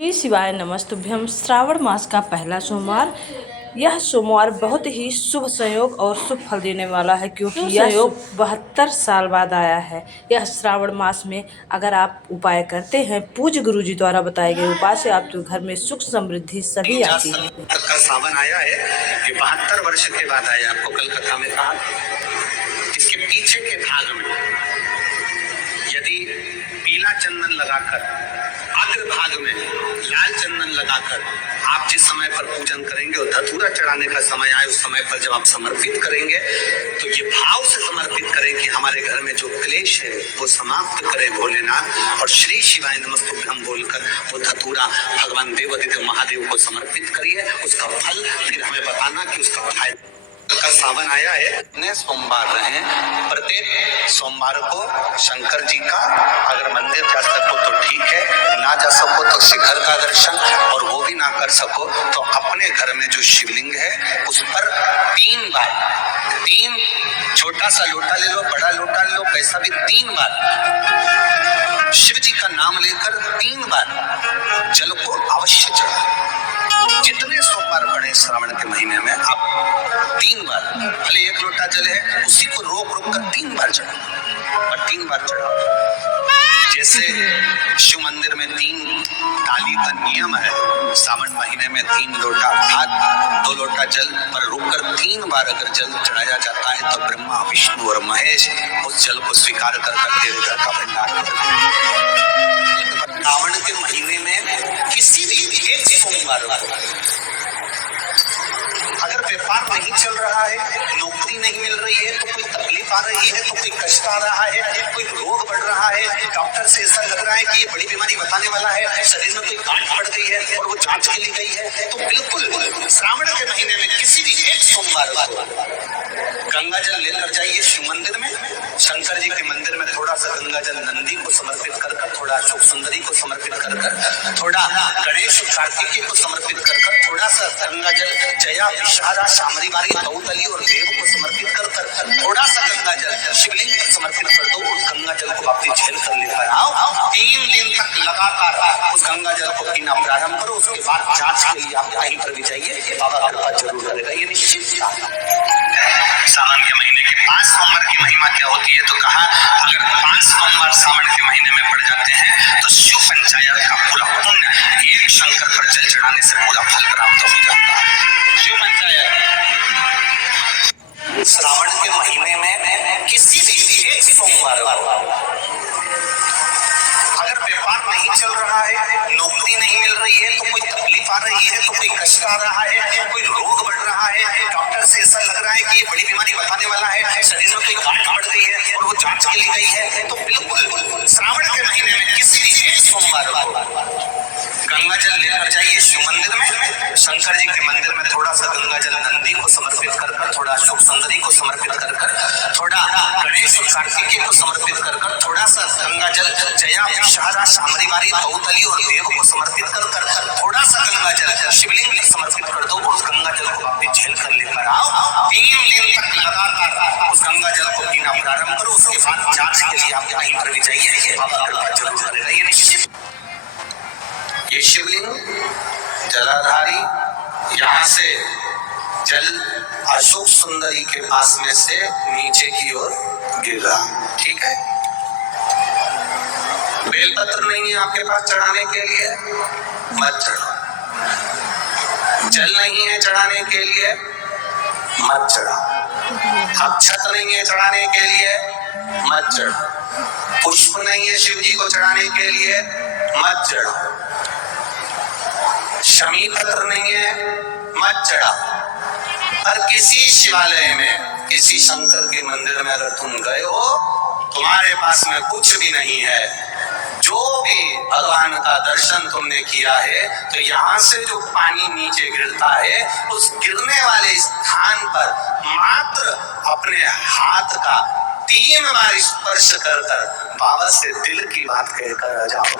श्री शिवाय नमस्तुभ्यम। श्रावण मास का पहला सोमवार। यह सोमवार बहुत ही शुभ संयोग और शुभ फल देने वाला है, क्योंकि यह योग 72 साल बाद आया है। यह श्रावण मास में अगर आप उपाय करते हैं, पूज्य गुरु जी द्वारा बताए गए उपाय से आपके घर में सुख समृद्धि सभी आती है। का सावन आया है, ये 72 वर्ष के बाद आया। आपको कल कथा में कहा, इसके पीछे के भाग में यदि पीला चंदन लगाकर, अग्र भाग में लाल चंदन लगाकर आप जिस समय पर पूजन करेंगे और धतूरा चढ़ाने का समय आए, उस समय पर जब आप समर्पित करेंगे तो ये भाव से समर्पित करें कि हमारे घर में जो क्लेश है वो समाप्त करे भोलेनाथ, और श्री शिवाय नमस्तुभ्यम बोलकर वो धतूरा भगवान देवादित्य महादेव को समर्पित करिए। उसका फल फिर हमें बताना कि उसका फायदा। का सावन आया है, इतने सोमवार रहे, प्रत्येक सोमवार को शंकर जी का अगर मंदिर जा सको तो ठीक है, ना जा सको तो शिखर का दर्शन, और वो भी ना कर सको तो अपने घर में जो शिवलिंग है उस पर 3 बार, 3 छोटा सा लोटा ले लो, बड़ा लोटा ले लो, कैसा भी 3 बार शिव जी का नाम लेकर 3 बार जल को अवश्य चढ़ाओ। जितने सोमवार पड़े श्रावण के महीने में आप 3 बार, भले 1 लोटा जल है उसी को रोक रोक कर 3 बार चढ़ाओ, और 3 बार चढ़ाओ। जैसे शिव मंदिर में 3 ताली का नियम है, सावन महीने में 3 लोटा भात 2 लोटा जल पर रुककर 3 बार अगर जल चढ़ाया जाता है तो ब्रह्मा विष्णु और महेश उस जल को स्वीकार कर देव घर का भंडार करते हैं। सावन के महीने में किसी भी एक सोमवार अगर व्यापार नहीं चल रहा है, नौकरी नहीं मिल रही है, तो कोई तकलीफ आ रही है, तो कोई कष्ट आ रहा है, कोई रोग बढ़ रहा है, डॉक्टर से ऐसा लग रहा है कि ये बड़ी बीमारी बताने वाला है, शरीर में कोई गांठ पड़ गई है और वो जांच के लिए गई है, तो बिल्कुल श्रावण के महीने में किसी भी एक सोमवार गंगा जल लेकर जाइए शिव मंदिर में, शंकर जी के मंदिर में थोड़ा सा गंगा जल नंदी को समर्पित कर, थोड़ा अशोक सुंदरी को समर्पित कर, थोड़ा गणेश कार्तिकेय को समर्पित कर, थोड़ा सा गंगा जल जया विषहारा शामरी बारी तौतली और देव को समर्पित कर, थोड़ा सा गंगा जल शिवलिंग को समर्पित कर दो। उस गंगा जल को वापस झेल कर लेकर आओ, 3 दिन तक लगातार उस गंगा जल को पीना प्रारंभ करो। उसके बाद जांच के लिए आप कहीं पर भी जाइए, बाबा कृपा जरूर करेगा, ये निश्चित। सावन के महीने के 5 सोमवार की महिमा क्या होती है, तो कहा अगर 5 सोमवार सावन के महीने में पड़ जाते हैं तो शिव पंचायत का पूरा पुण्य एक शंकर पर जल चढ़ाने से पूरा फल प्राप्त हो जाता है। शिव पंचायत श्रावण के महीने में किसी भी एक सोमवार अगर व्यापार नहीं चल रहा है, नौकरी नहीं मिल रही है, तो कोई तकलीफ आ रही है, तो कोई कष्ट आ रहा है, कोई रोग बढ़ रहा है, डॉक्टर से ऐसा लग रहा है कि ये बड़ी बीमारी बताने वाला है, शरीर में कोई गांठ पड़ गई है और वो जांच के लिए गई है, तो बिल्कुल श्रावण के महीने में किसी भी एक सोमवार गंगा जल लेकर जाइए शिव मंदिर में, शंकर जी के मंदिर में थोड़ा सा गंगा जल नंदी को समर्पित कर, थोड़ा अशोक सुंदरी को समर्पित कर, थोड़ा गणेश और कार्तिकेय को समर्पित कर, थोड़ा सा गंगा जल जया विषहारा शामरी बारी तौतली और देव को समर्पित कर, थोड़ा सा गंगा जल शिवलिंग को समर्पित कर दो। उस गंगा जल को वापस झेल कर लेकर आओ, 3 दिन तक लगातार उस गंगा जल को पीना प्रारंभ करो। उसके बाद जांच के लिए आप कहीं पर भी जाइए, बाबा कृपा जरूर करेगा, ये निश्चित। ये शिवलिंग जलाधारी, यहाँ से जल अशोक सुंदरी के पास में से नीचे की ओर गिर रहा, ठीक है। बेलपत्र नहीं है आपके पास चढ़ाने के लिए, मत चढ़ाओ। जल नहीं है चढ़ाने के लिए, मत चढ़ाओ। अक्षत नहीं है चढ़ाने के लिए, मत चढ़ाओ। पुष्प नहीं है शिव जी को चढ़ाने के लिए, मत चढ़ाओ। शमी पत्र नहीं है, मत चढ़ाओ। और किसी शिवालय में, किसी शंकर के मंदिर में अगर तुम गए हो, तुम्हारे पास में कुछ भी नहीं है, जो भी भगवान का दर्शन तुमने किया है, तो यहाँ से जो पानी नीचे गिरता है, उस गिरने वाले स्थान पर मात्र अपने हाथ का 3 बार स्पर्श कर बाबा से दिल की बात कहकर आ जाओ,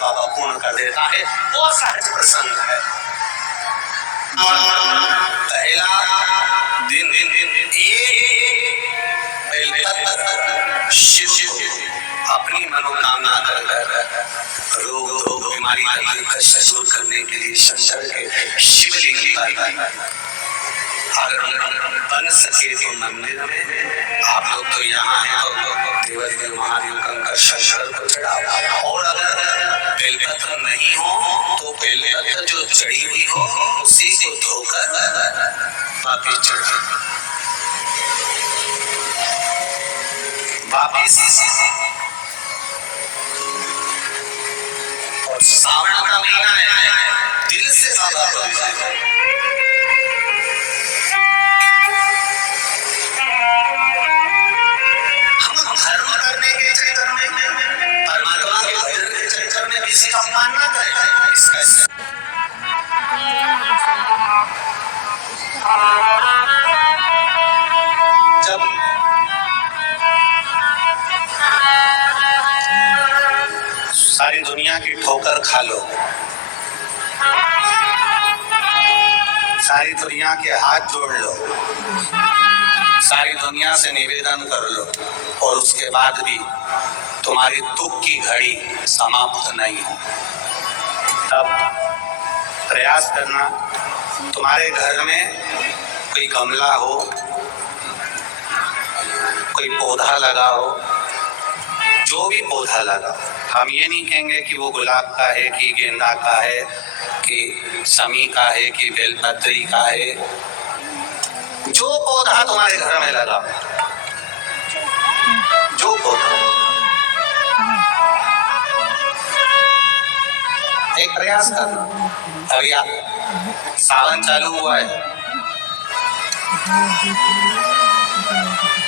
बाबा पूर्ण कर देता है। वो सहज प्रसंग है। पहला दिन शिव अपनी मनोकामना कर रोग धोग बीमारी कष्ट दूर करने के लिए शंकर के शिवलिंग पर अगर बन सके तो मंदिर में, आप लोग तो यहाँ हैं तो देव महादेव कंकर शंकर को चढ़ाओ। और अगर बेलपत्र नहीं हो तो बेलपत्र जो चढ़ी हुई हो उसी को धोकर वापिस चढ़ाओ। वापिस और सावन का महीना है, दिल से बाबा हम धर्म करने के चक्कर में, परमात्मा के भजन के चक्कर में किसी का अपमान ना करें। इसका जब सारी दुनिया की ठोकर खा लो, सारी दुनिया के हाथ जोड़ लो, सारी दुनिया से निवेदन कर लो और उसके बाद भी तुम्हारी दुख की घड़ी समाप्त नहीं हो, तब प्रयास करना तुम्हारे घर में कोई गमला हो, कोई पौधा लगा हो, जो भी पौधा लगा, हम ये नहीं कहेंगे कि वो गुलाब का है कि गेंदा का है कि समी का है कि बेलपत्री का है, जो पौधा तुम्हारे घर में लगा, जो पौधा, एक प्रयास करना। अभी सावन चालू हुआ है,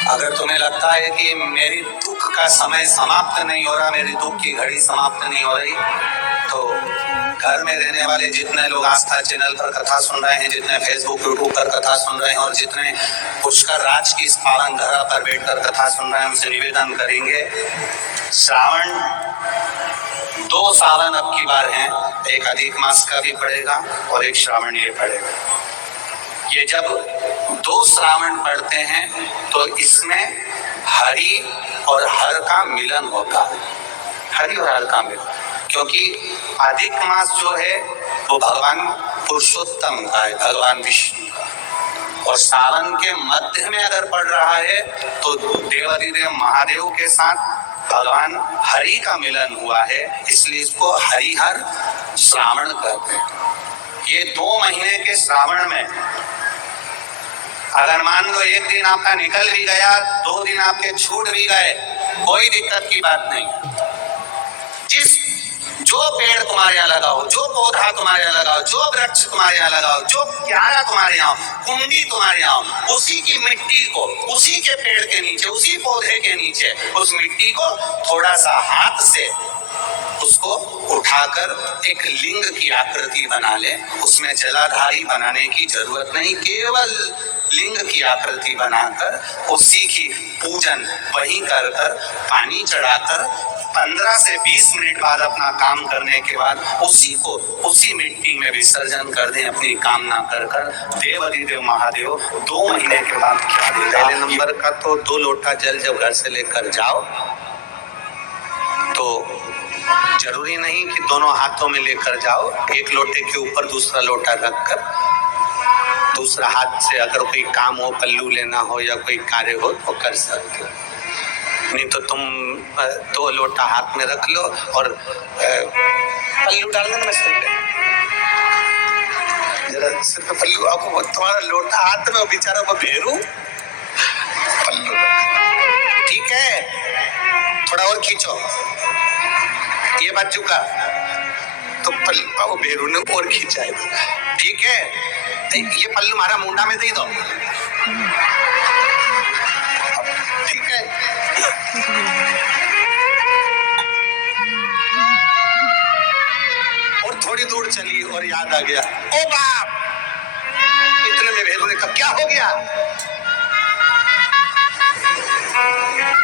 अगर तुम्हें लगता है कि मेरी दुख का समय समाप्त नहीं हो रहा, मेरी दुख की घड़ी समाप्त नहीं हो रही, तो घर में रहने वाले जितने लोग आस्था चैनल पर कथा सुन रहे हैं, जितने फेसबुक यूट्यूब पर कथा सुन रहे हैं और जितने पुष्कर राज की इस पावन धरा पर बैठकर कथा सुन रहे हैं, उनसे निवेदन करेंगे, श्रावण 2 सावन अब की बार हैं, एक अधिक मास का भी पड़ेगा और एक श्रावण ये पड़ेगा। ये जब 2 श्रावण पड़ते हैं तो इसमें हरि और हर का मिलन होता है, हरि और हर का मिलन, क्योंकि अधिक मास जो है वो भगवान पुरुषोत्तम का है, भगवान विष्णु का, और सावन के मध्य में अगर पड़ रहा है तो देवाधिदेव महादेव के साथ भगवान हरि का मिलन हुआ है, इसलिए इसको हरिहर श्रावण कहते हैं। ये 2 महीने के श्रावण में अगर मान लो एक दिन आपका निकल भी गया, 2 दिन आपके छूट भी गए, कोई दिक्कत की बात नहीं। जो पेड़ तुम्हारे यहाँ लगाओ, जो पौधा तुम्हारे यहाँ लगाओ, जो वृक्ष तुम्हारे यहाँ लगाओ, जो क्यारा तुम्हारे यहाँ, कुंडी तुम्हारे यहाँ, उसी की मिट्टी को, उसी के पेड़ के नीचे, उसी पौधे के नीचे, उस मिट्टी को थोड़ा सा हाथ से उसको उठाकर एक लिंग की आकृति बना ले। उसमें जलाधारी बनाने की जरूरत नहीं, केवल लिंग की आकृति बनाकर उसी की पूजन वहीं कर पानी चढ़ाकर 15 से 20 मिनट बाद अपना काम करने के बाद उसी को उसी मिट्टी में विसर्जन कर दें, अपनी कामना कर देवाधिदेव महादेव 2 महीने के बाद क्या दें। पहले नंबर का तो 2 लोटा जल जब घर से लेकर जाओ तो जरूरी नहीं कि दोनों हाथों में लेकर जाओ, एक लोटे के ऊपर दूसरा लोटा रखकर दूसरा हाथ से अगर कोई काम हो, पल्लू लेना हो या कोई कार्य हो तो कर सकते हो, नहीं तो तुम 2 लोटा हाथ में रख लो और पल्लू डालना ना सिर पे, जरा सिर पे पल्लू, आपको तुम्हारा लोटा हाथ में, बेचारा वो भेरू पल्लू, ठीक है, थोड़ा और खींचो, ये बाजू का तो पल्लू वो भेरू ने और खींचाएगा, ठीक है, ये पल्लू हमारा मुंडा में दे दो, ठीक है। और थोड़ी दूर चली और याद आ गया, ओ बाप, इतने में भेरू ने कहा क्या हो गया,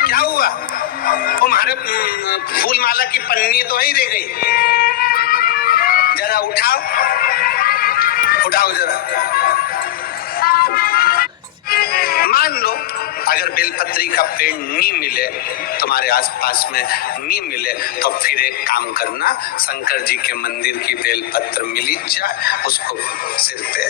क्या हुआ, वो हमारे फूल माला की पन्नी तो वहीं रह गई, जरा उठाओ उठाओ जरा, मान लो अगर बेलपत्री का पेड़ नहीं मिले, तुम्हारे आसपास में नहीं मिले, तो फिर एक काम करना, शंकर जी के मंदिर की बेलपत्र मिली जाए, उसको सिर पे,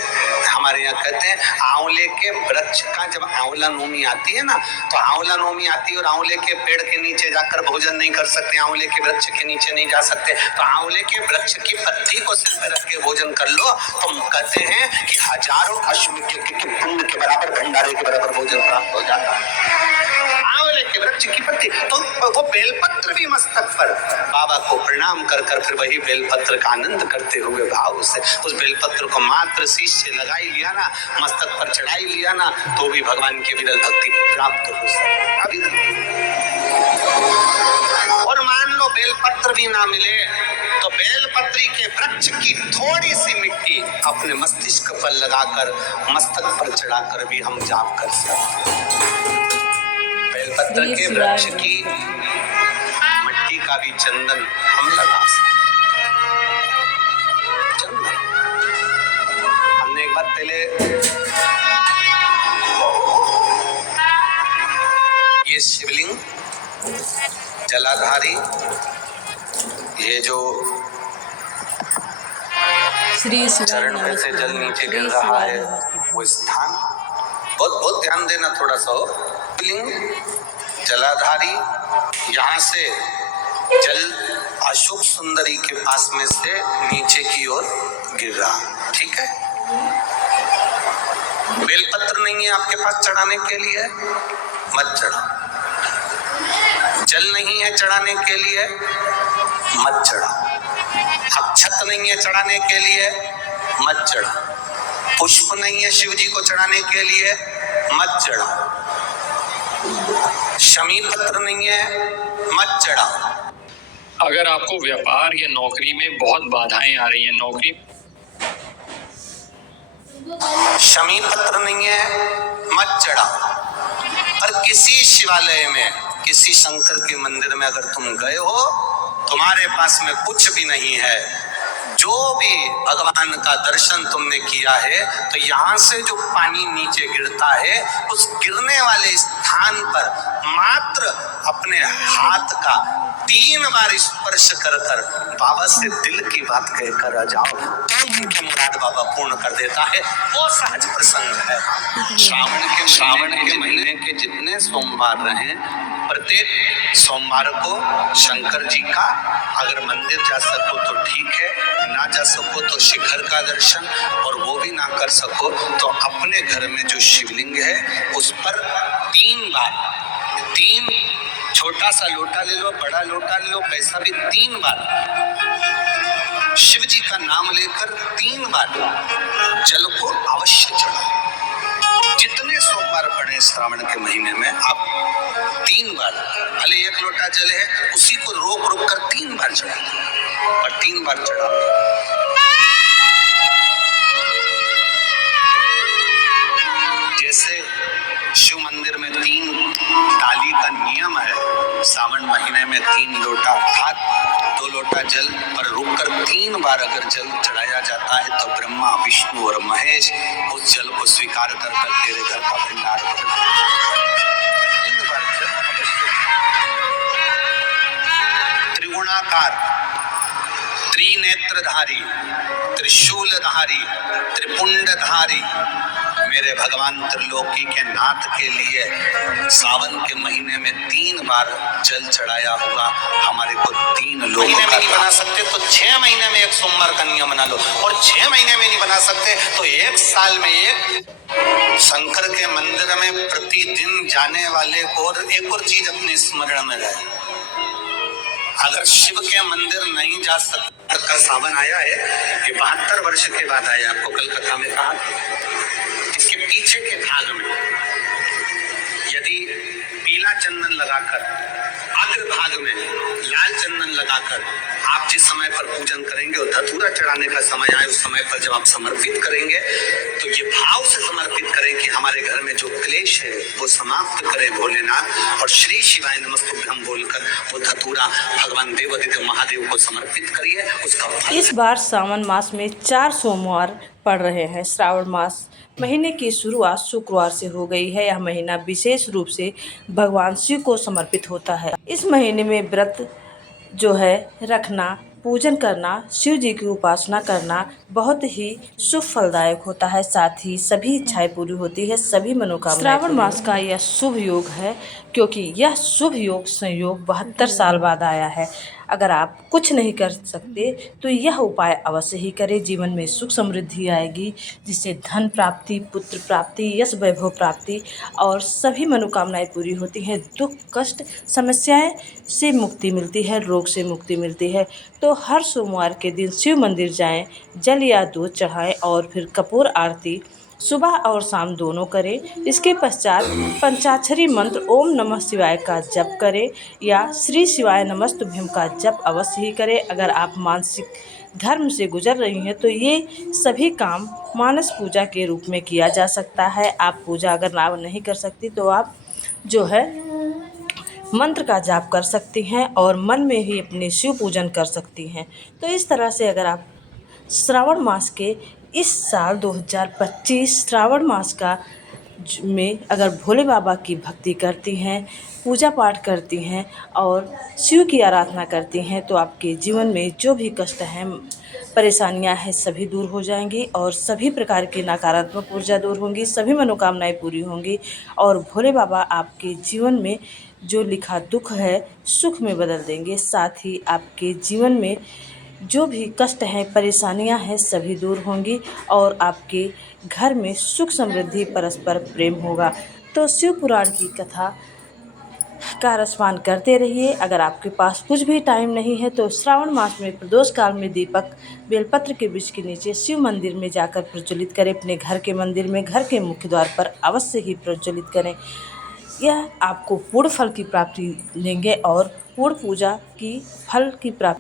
हमारे यहाँ कहते हैं आंवले के वृक्ष का जब आंवला नवमी आती है ना, तो आंवला नवमी आती है और आंवले के पेड़ के नीचे जाकर भोजन नहीं कर सकते, आंवले के वृक्ष के नीचे नहीं जा सकते, तो आंवले के वृक्ष की पत्ती को सिर पे रख के भोजन कर लो, तो कहते हैं कि हजारों अश्वमेध के पुण्य के बराबर, भंडारे के बराबर भोजन प्राप्त हो जाता है। आंवले के वृक्ष की पत्ती, तो वो बेलपत्र भी मस्तक पर बाबा को प्रणाम कर कर फिर वही बेलपत्र का आनंद करते हुए भाव से उस बेलपत्र को मात्र शीश से लगाई लिया ना, मस्तक पर चढ़ाई लिया ना, तो भी भगवान की विरल भक्ति प्राप्त हो सकती। और मान लो बेलपत्र भी ना मिले, तो बेलपत्री के वृक्ष की थोड़ी सी मिट्टी अपने मस्तिष्क पर लगाकर, मस्तक पर चढ़ाकर भी हम जाप कर सकते हैं। बेलपत्र के वृक्ष की मिट्टी का भी चंदन हम लगा सकते हैं। चंदन हमने एक बार पहले ये शिवलिंग जलाधारी, ये जो चरण में से जल नीचे गिर रहा है वो स्थान, बहुत ध्यान देना थोड़ा सा हो। शिवलिंग जलाधारी, यहाँ से जल अशोक सुंदरी के पास में से नीचे की ओर गिर रहा, ठीक है। बेलपत्र नहीं है आपके पास चढ़ाने के लिए, मत चढ़ाओ। जल नहीं है चढ़ाने के लिए, मत चढ़ाओ। अक्षत नहीं है चढ़ाने के लिए, मत चढ़ाओ। पुष्प नहीं है शिव जी को चढ़ाने के लिए, मत चढ़ाओ। शमी पत्र नहीं है, मत चढ़ाओ। अगर आपको व्यापार या नौकरी में बहुत बाधाएं आ रही हैं, नौकरी शमी पत्र नहीं है, मत चढ़ाओ। पर किसी शिवालय में, किसी शंकर के मंदिर में अगर तुम गए हो, तुम्हारे पास में कुछ भी नहीं है, जो भी भगवान का दर्शन तुमने किया है, तो यहाँ से जो पानी नीचे गिरता है, उस गिरने वाले स्थान पर मात्र अपने हाथ का 3 बार स्पर्श कर कर बाबा से दिल की बात कहकर आ जाओ, तो उनकी मुराद बाबा पूर्ण कर देता है। वो सहज प्रसंग है। श्रावण के महीने के जितने सोमवार रहे, प्रत्येक सोमवार को शंकर जी का अगर मंदिर जा सको तो ठीक है, ना जा सको तो शिखर का दर्शन, और वो भी ना कर सको तो अपने घर में जो शिवलिंग है उस पर 3 बार, 3 छोटा सा लोटा ले लो, बड़ा लोटा ले लो, कैसा भी 3 बार शिव जी का नाम लेकर 3 बार जल को अवश्य चढ़ाओ। जितने सोमवार पड़े श्रावण के महीने में आप 3 बार, भले 1 लोटा जल है उसी को रोक रोक कर 3 बार चढ़ाओ, और 3 बार चढ़ाओ। जैसे शिव मंदिर में 3 ताली का नियम है, सावन महीने में 3 लोटा अर्थात 2 लोटा जल पर रुककर 3 बार अगर जल चढ़ाया जाता है, तो ब्रह्मा, विष्णु और महेश उस जल को स्वीकार कर कर तेरे घर का भंडार भर देते। 3 बार जल त्रिगुणाकार, त्रिनेत्रधारी, त्रिशूलधारी, त्रिपुंडधारी मेरे भगवान त्रिलोकी के नाथ के लिए सावन के महीने में 3 बार जल चढ़ाया हुआ हमारे को 3 लोग महीने में नहीं बना सकते तो 6 महीने में 1 सोमवार का नियम बना लो, और 6 महीने में नहीं बना सकते तो 1 साल में 1 शंकर के मंदिर में प्रतिदिन जाने वाले को। और एक और चीज अपने स्मरण में रहे, अगर शिव के मंदिर नहीं जा सकते, का सावन आया है, ये 72 वर्ष के बाद आया, आपको कल कथा में कहा। इसके पीछे के भाग में यदि पीला चंदन लगाकर, अग्र भाग में लाल चंदन लगाकर आप जिस समय पर पूजन करेंगे और धतूरा चढ़ाने का समय आए, उस समय पर जब आप समर्पित करेंगे तो ये भाव से समर्पित करें कि हमारे घर में जो क्लेश है वो समाप्त करे भोलेनाथ, और श्री शिवाय नमस्तुभ्यं बोलकर वो धतूरा भगवान देवादिदेव महादेव को समर्पित करिए। उसका इस बार सावन मास में 4 सोमवार पड़ रहे हैं। श्रावण मास महीने की शुरुआत शुक्रवार से हो गई है। यह महीना विशेष रूप से भगवान शिव को समर्पित होता है। इस महीने में व्रत जो है रखना, पूजन करना, शिव जी की उपासना करना बहुत ही शुभ फलदायक होता है। साथ ही सभी इच्छाएं पूरी होती है, सभी मनोकामनाएं। श्रावण मास का यह शुभ योग है क्योंकि यह शुभ योग संयोग 72 साल बाद आया है। अगर आप कुछ नहीं कर सकते तो यह उपाय अवश्य ही करें। जीवन में सुख समृद्धि आएगी, जिससे धन प्राप्ति, पुत्र प्राप्ति, यश वैभव प्राप्ति और सभी मनोकामनाएं पूरी होती हैं। दुख कष्ट समस्याएं से मुक्ति मिलती है, रोग से मुक्ति मिलती है। तो हर सोमवार के दिन शिव मंदिर जाएं, जल या दूध चढ़ाएं और फिर कपूर आरती सुबह और शाम दोनों करें। इसके पश्चात पंचाक्षरी मंत्र ओम नमः शिवाय का जप करें या श्री शिवाय नमस्तुभ्यम का जप अवश्य ही करें। अगर आप मानसिक धर्म से गुजर रही हैं तो ये सभी काम मानस पूजा के रूप में किया जा सकता है। आप पूजा अगर नहीं कर सकती तो आप जो है मंत्र का जाप कर सकती हैं और मन में ही अपने शिव पूजन कर सकती हैं। तो इस तरह से अगर आप श्रावण मास के इस साल 2025 श्रावण मास का में अगर भोले बाबा की भक्ति करती हैं, पूजा पाठ करती हैं और शिव की आराधना करती हैं तो आपके जीवन में जो भी कष्ट हैं, परेशानियां हैं, सभी दूर हो जाएंगी और सभी प्रकार की नकारात्मक ऊर्जा दूर होंगी, सभी मनोकामनाएं पूरी होंगी और भोले बाबा आपके जीवन में जो लिखा दुख है सुख में बदल देंगे। साथ ही आपके जीवन में जो भी कष्ट हैं, परेशानियां हैं, सभी दूर होंगी और आपके घर में सुख समृद्धि परस्पर प्रेम होगा। तो शिव पुराण की कथा का रसपान करते रहिए। अगर आपके पास कुछ भी टाइम नहीं है तो श्रावण मास में प्रदोष काल में दीपक बेलपत्र के वृक्ष के नीचे शिव मंदिर में जाकर प्रज्वलित करें। अपने घर के मंदिर में, घर के मुख्य द्वार पर अवश्य ही प्रज्वलित करें। यह आपको पूर्ण फल की प्राप्ति देंगे और पूर्ण पूजा की फल की प्राप्ति